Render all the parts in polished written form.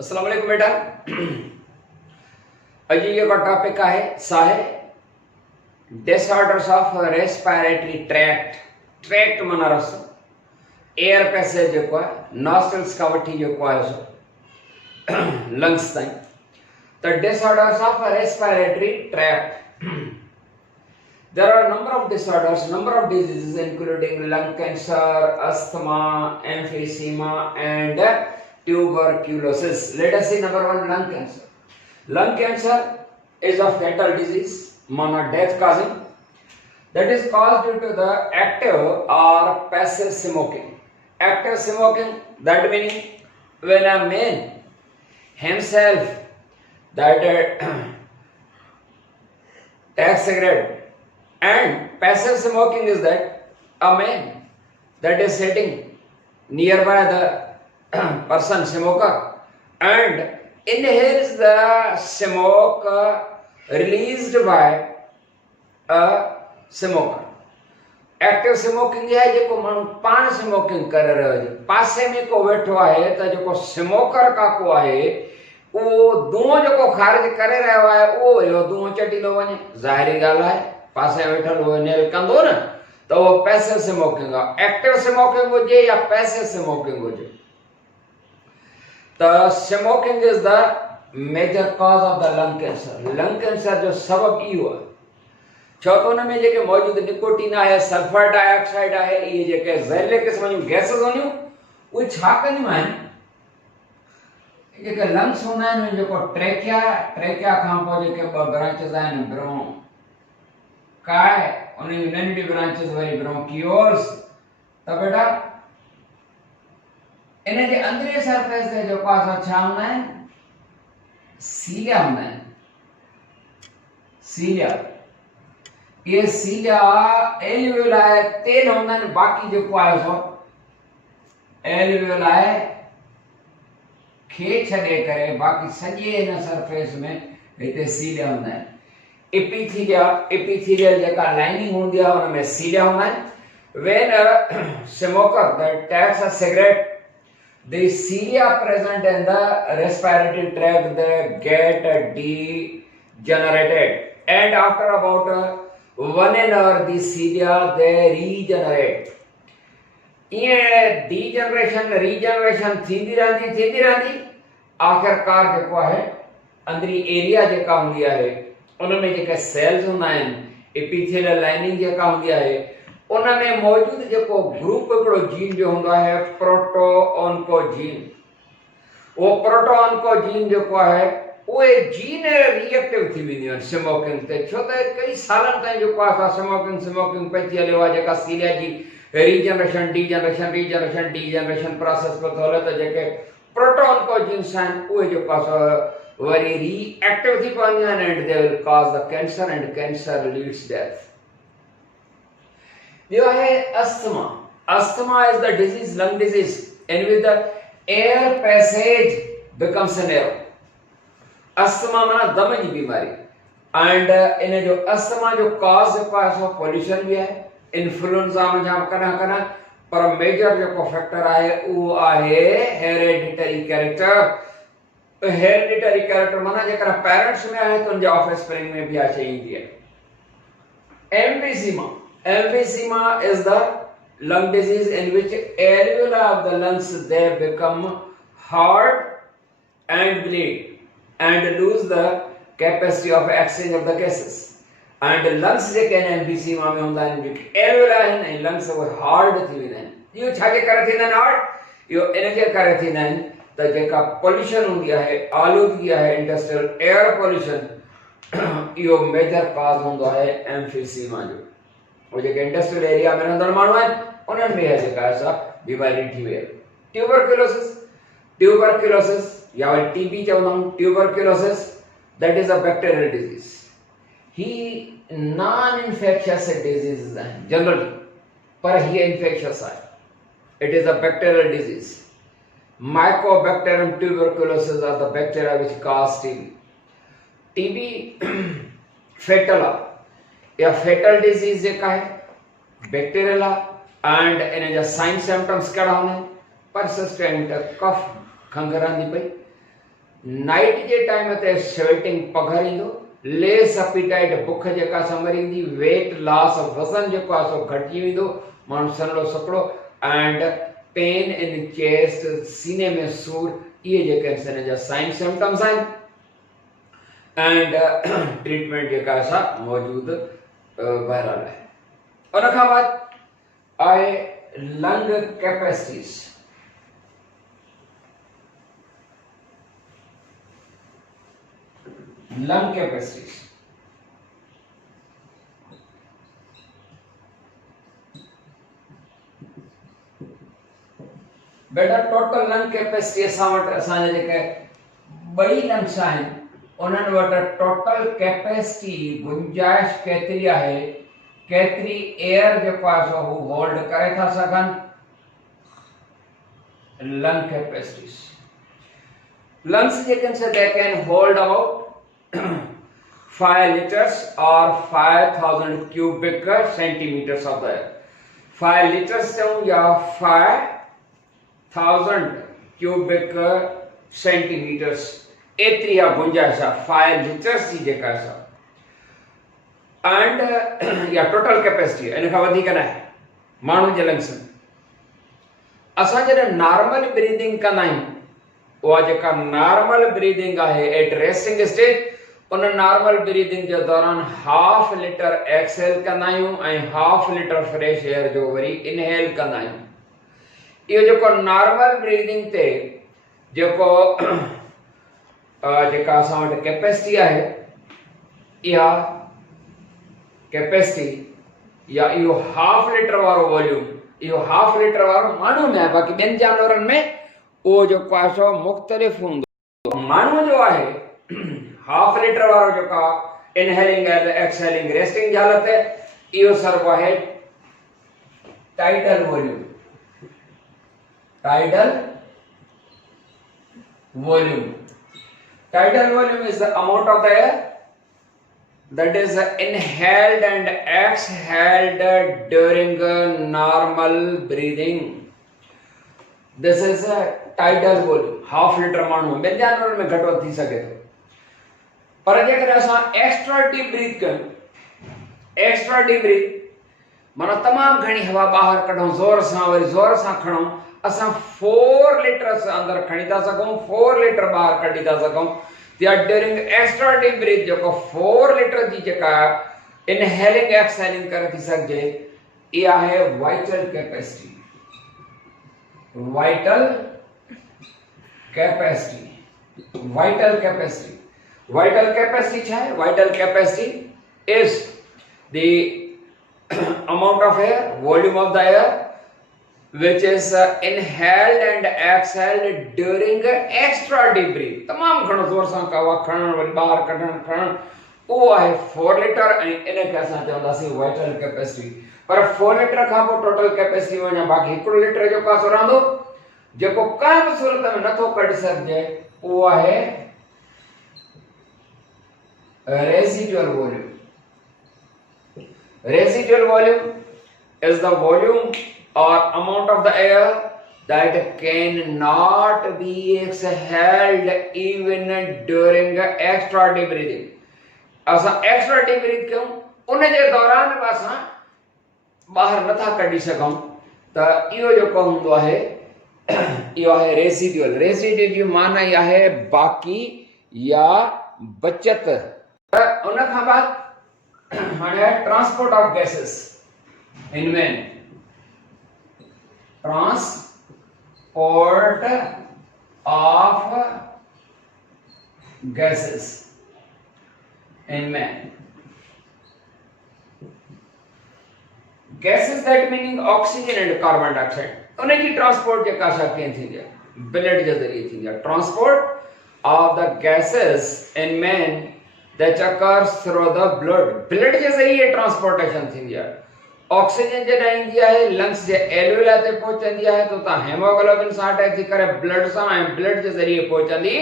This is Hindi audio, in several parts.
अस्सलाम वालेकुम बेटा। अॼु जेको टॉपिक आहे सा है disorders of respiratory tract. Tract माना रस एयर पैसेज जेको आहे नॉस्ट्रल्स खां वठी जेको आहे सो लंग्स ताईं। त disorders of respiratory tract, there are a number of disorders, number of diseases including lung cancer, asthma, emphysema and tuberculosis. Let us see number one, lung cancer. Lung cancer is a fatal disease, death causing, that is caused due to the active or passive smoking. Active smoking, that meaning when a man himself that takes cigarette, and passive smoking is that a man that is sitting nearby the person smoker and inhales the smoke released by a smoker. Active smoking है जेको माण्हू पाण स्मोकिंग करे रहियो हुजे, पासे में को वेठो आहे त जेको स्मोकर काको आहे उहो धुओं जेको ख़ारिज करे रहियो आहे उहो इहो धुओं चटींदो वञे, ज़ाहिरी ॻाल्हि आहे पासे वेठल वो इनहेल कंदो न त वो पैसिव स्मोकिंग आहे। एक्टिव स्मोकिंग हुजे या पैसिव स्मोकिंग हुजे, त smoking is the major cause of the lung cancer. Lung cancer जो सबब इहो आहे छो त हुन में जेके मौजूद निकोटीन आहे, सल्फर डाइऑक्साइड आहे, इहे जेके ज़हरीले क़िस्म जूं गैसेस हूंदियूं उहे छा कंदियूं आहिनि, जेके लंग्स हूंदा आहिनि जेको ट्रेकिया खां पोइ जेके ॿ ब्रांचेस आहिनि, काय उन नंढी ब्रांचेस वरी ब्रोंकियोल्स, त बेटा इन जे अंदरि सरफेस ते जेको आहे छा हूंदा आहिनि, सीलिया हूंदा आहिनि। सीलिया, ये सीलिया एल्वियोलाई तेल हूंदा आहिनि, बाक़ी जेको आहे सो एल्वियोलाई खे छॾे करे बाक़ी सॼे हिन सरफेस में हिते सीलिया हूंदा आहिनि। एपिथेलियल जेका लाइनिंग हूंदी आहे हुन में सीलिया हूंदा आहिनि। When a smoker that takes a cigarette, the cilia present in the respiratory tract they get degenerated, and after about 1 hour the cilia they regenerate. ये degeneration regeneration थींदी रहंदी आखिरकार जेको आहे अंदरी एरिया जेका हूंदी आहे उनमें जेके सेल्स हूंदा आहिनि, एपिथेलियल लाइनिंग जेका हूंदी आहे उन में मौजूद जेको ग्रुप हिकिड़ो जीन जो हूंदो आहे प्रोटोऑन्कोजीन, वो प्रोटोऑन्कोजीन जेको आहे उहे जीन रिएक्टिव थी वेंदियूं आहिनि स्मोकिंग ते, छो त कई सालनि ताईं जेको आहे स्मोकिंग पई थी हलियो आहे, जेका सीलिया जी रीजनरेशन डीजनरेशन प्रोसेस पियो थो हले, त जेके प्रोटोऑन्कोजीन्स आहिनि उहे जेको आहे वरी reactive थी पवंदियूं आहिनि and they will cause the cancer and cancer leads death. ॿियो आहे asthma. Asthma is the disease, lung disease in which the air passage becomes narrow. Asthma माना दम जी बीमारी, and इन जो अस्थमा जो cause जेको आहे सो पोल्यूशन भी आहे, इन्फ्लुएंजा में जाम कॾहिं पर मेजर जेको फैक्टर आहे उहो आहे हेरेडिटरी कैरेक्टर। हेरिडिटरी कैरेक्टर माना जेकर पेरेंट्स में आहे तो उनजे ऑफस्प्रिंग में भी अचे ईंदी आहे। Emphysema is the lung disease in which alveoli of the lungs they become hard and bleed and lose the capacity of exchange of the gases, and lungs JK emphysema में हूंदा आहिनि, जेके एल्वेoli आहिनि ऐं lungs उहे हार्ड थी वेंदा आहिनि। इहो छाजे करे थींदा आहिनि हार्ड, इहो इन जे करे थींदा आहिनि त जेका पोल्यूशन हूंदी आहे, आलूदगी आहे, इंडस्ट्रियल एयर पोल्यूशन, इहो मेजर कॉज हूंदो आहे एम्फीसीमा जो। वो जेके इंडस्ट्रियल एरिया में रहंदड़ माण्हू आहिनि उन्हनि में जेका आहे सा बीमारी थी वई। ट्यूबरक्यूलोसिस या वरी टीबी चवंदा आहियूं, tuberculosis that is a bacterial disease. He non infectious disease आहिनि जनरली, पर हीअ इन्फेक्शियस आहे। It is a bacterial disease. Mycobacterium tuberculosis are the bacteria which cause TB. TB fatal आहे, या fatal disease जेका है बैक्टीरियल आहे, and इन जा साइन सिम्टम्स कहिड़ा हूंदा आहिनि, persistent cough, खंघि रहंदी पई, नाइट जे टाइम ते स्वेटिंग पघर ईंदो, लेस एपिटाइट बुख जेका सा मरींदी, वेट लॉस वज़न जेको आहे सो घटिजी वेंदो, माण्हू सनलो सकड़ो, एंड पेन इन चेस्ट सीने में सूर, ये जेके हिन जा साइन सिम्टम्स आहिनि एंड ट्रीटमेंट जेका सा मौजूद बहरहाल है। उन खां बाद आहे लंग कैपेसिटीज़। लंग कैपेसिटीज बेटा टोटल लंग कैपेसिटी असां वटि असांजे जेके ॿई लंग्स आहिनि उन्हनि वटि टोटल कैपेसिटी गुंजाइश केतिरी आहे, केतिरी एयर जेको आहे सो हू होल्ड करे था सघनि। लंग कैपेसिटीज लंग्स जेके आहिनि they can hold about 5 liters or 5000 cubic centimeters of the air। 5 liters चऊं या 5000 cubic centimeters एतिरी आहे गुंजाइश आहे 5 liters जी जेका सा, एंड या टोटल कैपेसिटी इन खां वधीक न आहे माण्हू जे लंग्स। असां जॾहिं नॉर्मल ब्रीदिंग कंदा आहियूं, उहा जेका नॉर्मल ब्रीदिंग आहे एट रेस्टिंग स्टेज, उन नॉर्मल ब्रीदिंग जे दौरान 1/2 लीटर एक्सहेल कंदा आहियूं ऐं 1/2 लीटर फ्रेश एयर जो वरी इनहेल कंदा आहियूं। इहो जेको नॉर्मल ब्रीदिंग ते जेको जेका असां वटि कैपेसिटी आहे, इहा कैपेसिटी या इहो 1/2 लीटर वारो वॉल्यूम, इहो 1/2 लीटर वारो माण्हू में आहे, बाक़ी ॿियनि जानवरनि में उहो जेको आहे सो मुख़्तलिफ़ हूंदो। माण्हू जो आहे 1/2 लीटर वारो जेका इनहेलिंग एंड एक्सहेलिंग रेस्टिंग हालत है, इहो सर्व आहे tidal volume. Tidal volume is the amount of the air that is inhaled and exhaled during normal breathing। This is a tidal volume। 1/2 litre माण्हू में, ॿियनि जानवरनि में घटि वधि थी सघे थो, पर जेकर असां एक्स्ट्रा डीप ब्रीथ कयूं, एक्स्ट्रा डीप ब्रीथ माना तमामु घणी हवा ॿाहिरि कढूं, ज़ोर सां वरी ज़ोर सां खणूं, असां 4 लीटर अंदरि खणी था सघूं, 4 लीटर ॿाहिरि कढी था सघूं। या ड्यूरिंग एक्स्ट्रा डीप ब्रीथ जेको 4 लीटर जी जेका इनहेलिंग एक्सहेलिंग करे थी सघिजे, इहा आहे vital capacity. Vital capacity, vital capacity, vital capacity छा है? Vital capacity is the amount of air, volume of the air which is inhaled and exhaled during extra deep breath। तमाम घणो ज़ोर सां हवा खणण वरी ॿाहिरि कढण खणण, उहो आहे 4 लीटर ऐं इन खे असां चवंदासीं वाइटल कैपेसिटी। पर 4 लीटर खां पोइ टोटल कैपेसिटी वञा बाक़ी 1 लीटर जो कासो रहंदो, जेको कंहिं बि सूरत में नथो कढी सघिजे, उहो आहे residual volume. Residual volume is the volume or amount of the air that cannot be exhaled even during extra deep breathing। असां एक्स्ट्रा डीप ब्रीथ कयूं, उन जे दौरान बि असां ॿाहिरि नथा कढी सघूं, त इहो जेको हूंदो आहे इहो आहे रेसिडुअल। रेसिडुअल जी माना इहा आहे बाक़ी या बचत। उन खां बाद हाणे ट्रांसपोर्ट ऑफ गैसेस इनमें ट्रांसपोर्ट ऑफ गैसेस इनमें gases that meaning oxygen and carbon dioxide, उन जी ट्रांसपोर्ट जेका सा कीअं थींदी आहे? ब्लड जे ज़रिए थींदी आहे। Transport of the gases in man that occurs through the blood, blood जे ज़रिए ट्रांसपोर्टेशन थींदी आहे। ऑक्सीजन जॾहिं ईंदी आहे लंग्स जे एल्वेला ते पहुचंदी आहे त उतां हेमोग्लोबिन सां अटैच थी करे ब्लड सां ऐं ब्लड जे ज़रिए पहुचंदी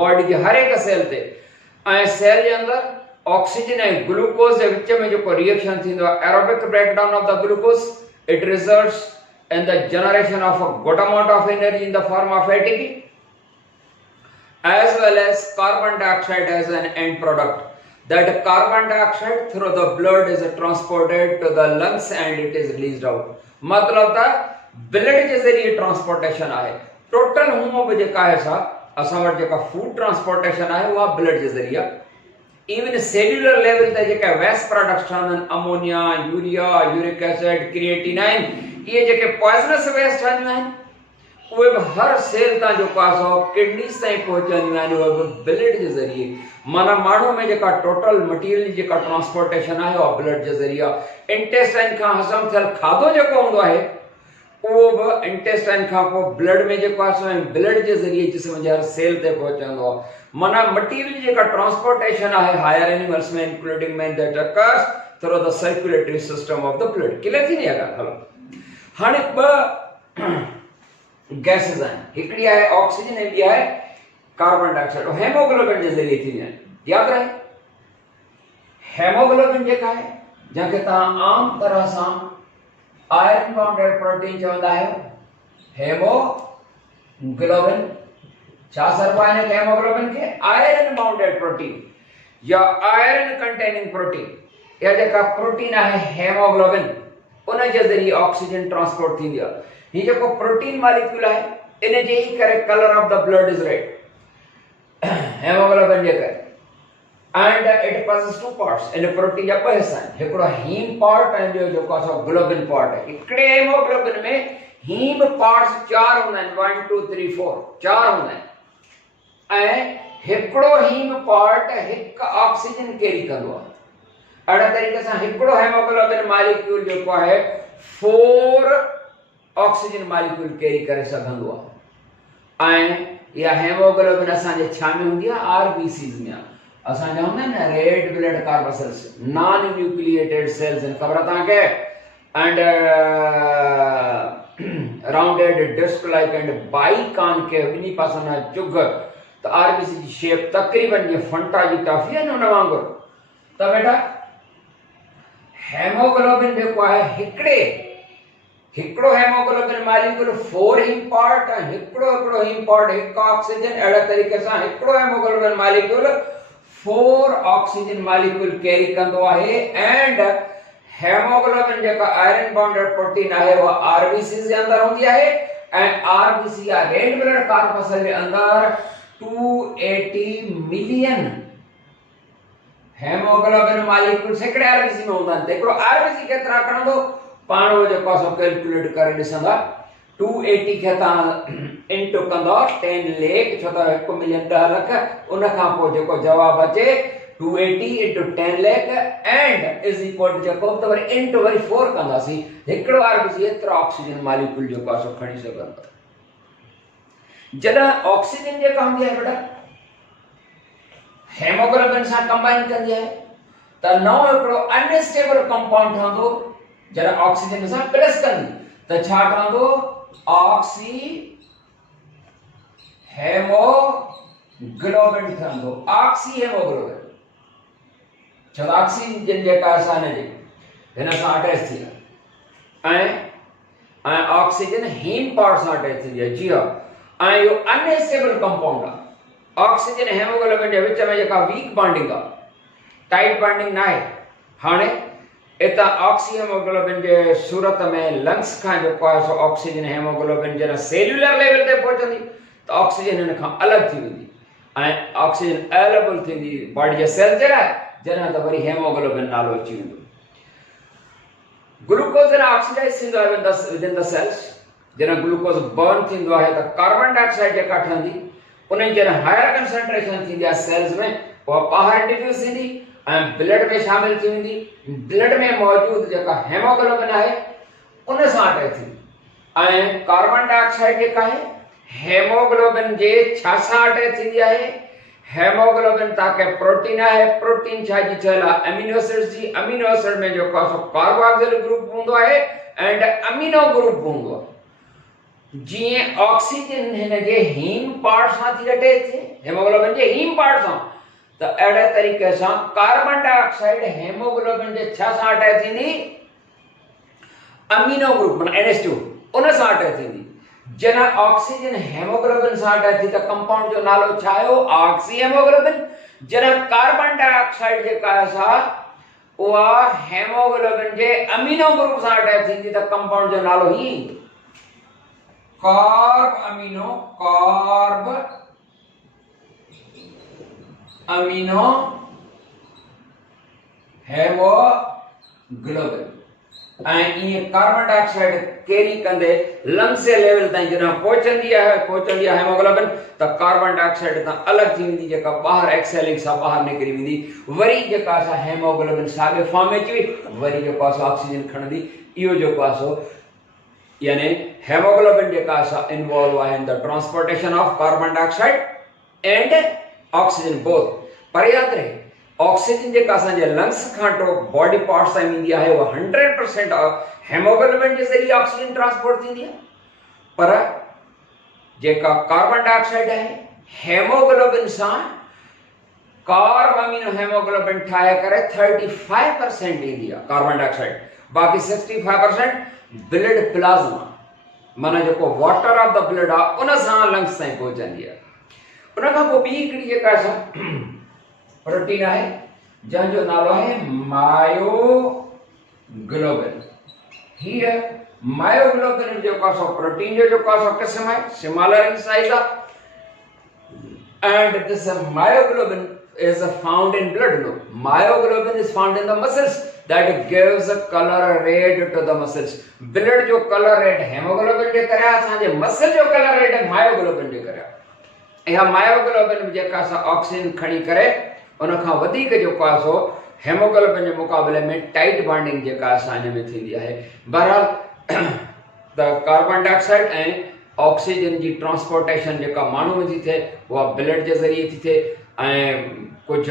बॉडी जे हर हिकु सेल ते, ऐं सेल जे अंदरि ऑक्सीजन ऐं ग्लूकोज जे विच में जेको रिएक्शन थींदो आहे, aerobic breakdown of the glucose, it results in the generation of a good amount of energy in the form of ATP, as well as carbon dioxide as an end product. That carbon dioxide through the blood is transported to the lungs and it is released out. मतलब था ब्लड के जरिए ट्रांसपोर्टेशन आहे टोटल हुमो बि जेका आहे सा असां वटि जेका फूड ट्रांसपोर्टेशन आहे उहा ब्लड जे ज़रिए इवन सेल्युलर लेवल ते जेका वेस्ट प्रोडक्ट्स ठहंदा आहिनि ammonia urea uric acid creatinine ये जेके पॉइजनस वेस्ट ठहंदियूं आहिनि उहे बि हर सेल तां जेको आहे सो किडनीस ताईं पहुचंदियूं आहिनि उहे बि ब्लड जे ज़रिए माना माण्हू में जेका टोटल मटीरियल जेका ट्रांसपोर्टेशन आहे उहा ब्लड जे ज़रिए इंटेस्टाइन खां हज़म थियल खाधो जेको हूंदो आहे उहो बि इंटेस्टाइन खां पोइ ब्लड में जेको आहे सो ब्लड जे ज़रिए जिस्म जे हर सेल ते पहुचंदो आहे माना मटीरियल जेका ट्रांसपोर्टेशन आहे हायर एनिमल्स में including man that occurs through the circulatory system of the blood clear थी नहीं आहे हलो हाणे ॿ गैसेस आहिनि हिकिड़ी आहे ऑक्सीजन ऐं ॿी आहे कार्बन डाइऑक्साइड हेमोग्लोबिन जे ज़रिए थींदियूं आहिनि यादि रहे हेमोग्लोबिन जेका आहे जंहिंखे तव्हां आम तरह सां आयरन बाउंडेड प्रोटीन चवंदा आहियो हेमोग्लोबिन छा सरबो आहे हिन हेमोग्लोबिन खे आयरन बाउंडेड प्रोटीन या आयरन कंटेनिंग प्रोटीन या जेका प्रोटीन आहे हेमोग्लोबिन उन जे ज़रिए ऑक्सीजन ट्रांसपोर्ट थींदी आहे ये जो प्रोटीन मॉलिक्यूल है इन जे ही करे colour of the blood is red haemoglobin जे करे and it passes two parts in protein जा ॿ हिस्सा आहिनि हिकिड़ो हीम पार्ट ऐं ॿियो जेको आहे ग्लोबिन पार्ट आहे हिकिड़े हेमोग्लोबिन में हीम पार्ट्स 4 हूंदा आहिनि 1 2 3 4 4 हूंदा आहिनि ऐं हिकिड़ो हीम पार्ट हिकु ऑक्सीजन कैरी कंदो आहे अहिड़े तरीक़े सां हिकिड़ो हेमोग्लोबिन मॉलिक्यूल जेको आहे 4 ऑक्सीजन मॉलिक्यूल कैरी करे सघंदो आहे ऐं इहा हेमोग्लोबिन असांजे छा में हूंदी आहे आरबीसीज़ में असांजा हूंदा आहिनि न red blood corpuscles non nucleated cells आहिनि ख़बर आहे तव्हांखे and rounded disc like and biconcave ॿिन्ही पासनि खां चुग त आरबीसी जी शेप तक़रीबन जीअं फंटा जी टॉफी आहे न उन वांगुरु त बेटा हेमोग्लोबिन जेको आहे हिकिड़ो हेमोग्लोबिन मॉलिक्यूल 4 हीम पार्ट ऐं हिकिड़ो हीम पार्ट हिकु ऑक्सीजन अहिड़े तरीक़े सां हिकिड़ो haemoglobin molecule 4 oxygen molecule carry कंदो आहे एंड हेमोग्लोबिन जेका आयरन बाउंडेड प्रोटीन आहे उहा आरबीसी जे अंदर हूंदी आहे ऐं आरबीसी या रेड ब्लड कार्पसल जे अंदर 280 मिलियन हेमोग्लोबिन मॉलिक्यूल्स हिकिड़े आरबीसी में हूंदा आहिनि त हिकिड़ो आरबीसी केतिरा खणंदो पाण वो जेको असां कैलकुलेट करे ॾिसंदा 280 खे तव्हां इंटू कंदो 10 लाख छो त 1 मिलियन 10 लख उन खां पोइ जेको जवाब अचे 280 into 10 lakh and is equal to जेको त वरी इंटू वरी 4 कंदासीं हिकिड़ो आरबीसी एतिरा ऑक्सीजन मॉलिक्यूल जेको आहे सो खणी सघंदो जॾहिं ऑक्सीजन जेका हूंदी आहे बेटा हेमोग्लोबिन सां कंबाइन कंदी आहे त नओं हिकिड़ो अनस्टेबल कंपाउंड ठहंदो जरा ऑक्सीजन सां प्लस कंदी त छा ठहंदो ऑक्सी हेमोग्लोबिन ठहंदो ऑक्सी हेमोग्लोबिन छो ऑक्सीजन जेका असां हिन सां अटैच थी आहे ऐं ऑक्सीजन हीम पार्ट सां अटैच थी आहे जी हा ऐं इहो अनस्टेबल कंपाउंड आहे ऑक्सीजन हेमोग्लोबिन जे विच में जेका वीक बॉन्डिंग आहे टाइट बॉन्डिंग न आहे हाणे इता ऑक्सी हेमोग्लोबिन जे सूरत में लंग्स खां जेको आहे सो ऑक्सीजन हेमोग्लोबिन जॾहिं सेल्युलर लेवल ते पहुचंदी त ऑक्सीजन हिन खां अलॻि थी वेंदी ऐं ऑक्सीजन अवेलेबल थींदी बॉडी जे सेल जे लाइ जॾहिं त वरी हेमोग्लोबिन नालो अची वेंदो ग्लूकोज एंड ऑक्सीडाइज थींदो आहे विदिन द सेल्स जॾहिं ग्लूकोज बर्न थींदो आहे त कार्बन डाइऑक्साइड जेका ठहंदी उन जॾहिं हायर कंसंट्रेशन थींदी आहे सेल्स में उहा ॿाहिरि डिफ्यूज़ थींदी ऐं ब्लड में शामिल थी वेंदी ब्लड में मौजूद जेका हेमोग्लोबिन आहे उन सां अटैच थींदी ऐं कार्बन डाइऑक्साइड जेका आहे हेमोग्लोबिन जे छा सां अटैच थींदी आहे हेमोग्लोबिन ताके प्रोटीन आहे प्रोटीन छा जी ठहियल आहे अमीनो एसिड्स जी अमीनो एसिड में जेको आहे सो कार्बोक्सिल ग्रुप हूंदो आहे एंड अमीनो ग्रुप हूंदो आहे जीअं ऑक्सीजन हिन जे हीम पार्ट सां थी अटैच थिए हेमोग्लोबिन जे हीम पार्ट सां त अहिड़े तरीक़े सां कार्बन डाइऑक्साइड हेमोग्लोबिन जे छा सां अटैच थींदी अमीनो ग्रुप माना NH2 उन सां अटैच थींदी जना ऑक्सीजन हेमोग्लोबिन सां अटैच थी त कंपाउंड जो नालो छा आयो? Oxy haemoglobin. जना कार्बन डाइऑक्साइड जेका सा उहा हेमोग्लोबिन जे अमीनो ग्रुप सां अटैच थींदी त कंपाउंड जो नालो ही कार्ब अमीनो हेमोग्लोबिन। ये कार्बन डाइऑक्साइड कैरी कंदे लंग्स जे लेवल ताईं जॾहिं पहुचंदी आहे हेमोग्लोबिन त कार्बन डाइऑक्साइड तां अलॻि थी वेंदी, जेका ॿाहिरि एक्सेलिंग सां ॿाहिरि निकिरी वेंदी। वरी जेका असां हेमोग्लोबिन साॻे फॉर्म में अची वई, वरी जेको आहे ऑक्सीजन खणंदी। इहो जेको आहे यानी हेमोग्लोबिन जेका इन्वॉल्व आहे in the transportation of carbon dioxide and oxygen both. पर याद रहे ऑक्सीजन जेका असांजे लंग्स खां बॉडी पार्ट्स ताईं वेंदी आहे उहा 100% हेमोग्लोबिन जे ज़रिए ऑक्सीजन ट्रांसपोर्ट थींदी आहे। पर जेका कार्बन डाइऑक्साइड आहे हेमोग्लोबिन सां कार्ब अमीनो हेमोग्लोबिन ठाहे करे 35% ईंदी आहे कार्बन डाइऑक्साइड। बाक़ी 65% ब्लड प्लाज्मा माना जेको वाटर ऑफ द ब्लड आहे उन सां लंग्स ताईं पहुचंदी आहे। उन खां पोइ ॿी हिकिड़ी जेका प्रोटीन है जंहिंजो नालो है मायोग्लोबिन। हीअ मायोग्लोबिन जेको प्रोटीन जो जेको किस्म है similar in size and this myoglobin is found in blood. No, myoglobin is found in the muscles that gives a color red to the muscles. Blood जो color red hemoglobin जे करे असांजे मसल जो color red मायोग्लोबिन जे करे। यह मायोग्लोबिन जेका ऑक्सीजन खणी करे उन खां वधीक जेको आहे सो हेमोग्लोबिन जे मुक़ाबले में टाइट बॉन्डिंग जेका असांजे में थींदी आहे। बहरहाल द कार्बन डाइऑक्साइड ऐं ऑक्सीजन जी ट्रांसपोर्टेशन जेका माण्हू में थी थिए उहा ब्लड जे ज़रिए थी थिए ऐं कुछ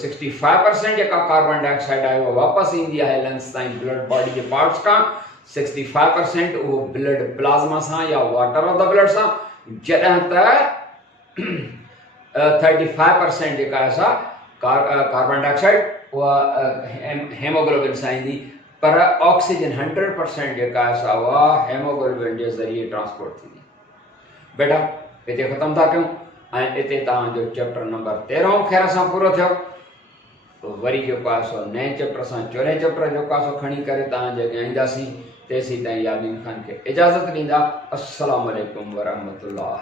65% जेका कार्बन डाइऑक्साइड आहे उहा वापसि ईंदी आहे लंग्स ताईं ब्लड बॉडी जे पार्ट्स खां। 65% उहो ब्लड प्लाज्मा सां या वाटर ऑफ द ब्लड सां, जॾहिं त 35% जेका कार्बन डाइऑक्साइड उहा हेमोग्लोबिन सां ईंदी। पर ऑक्सीजन 100% जेका उहा हेमोग्लोबिन जे ज़रिए ट्रांसपोर्ट थींदी। बेटा हिते ख़तमु था कयूं ऐं हिते तव्हांजो चैप्टर नंबर 13 ख़ैर सां पूरो थियो। वरी जेको आहे नए चैप्टर सां 14 चैप्टर जेको आहे खणी करे तव्हांजे अॻियां ईंदासीं। तेसीं ताईं यादीन खान खे इजाज़त ॾींदा। अस्सलाम वालेकुम वरहमतुल्लाह।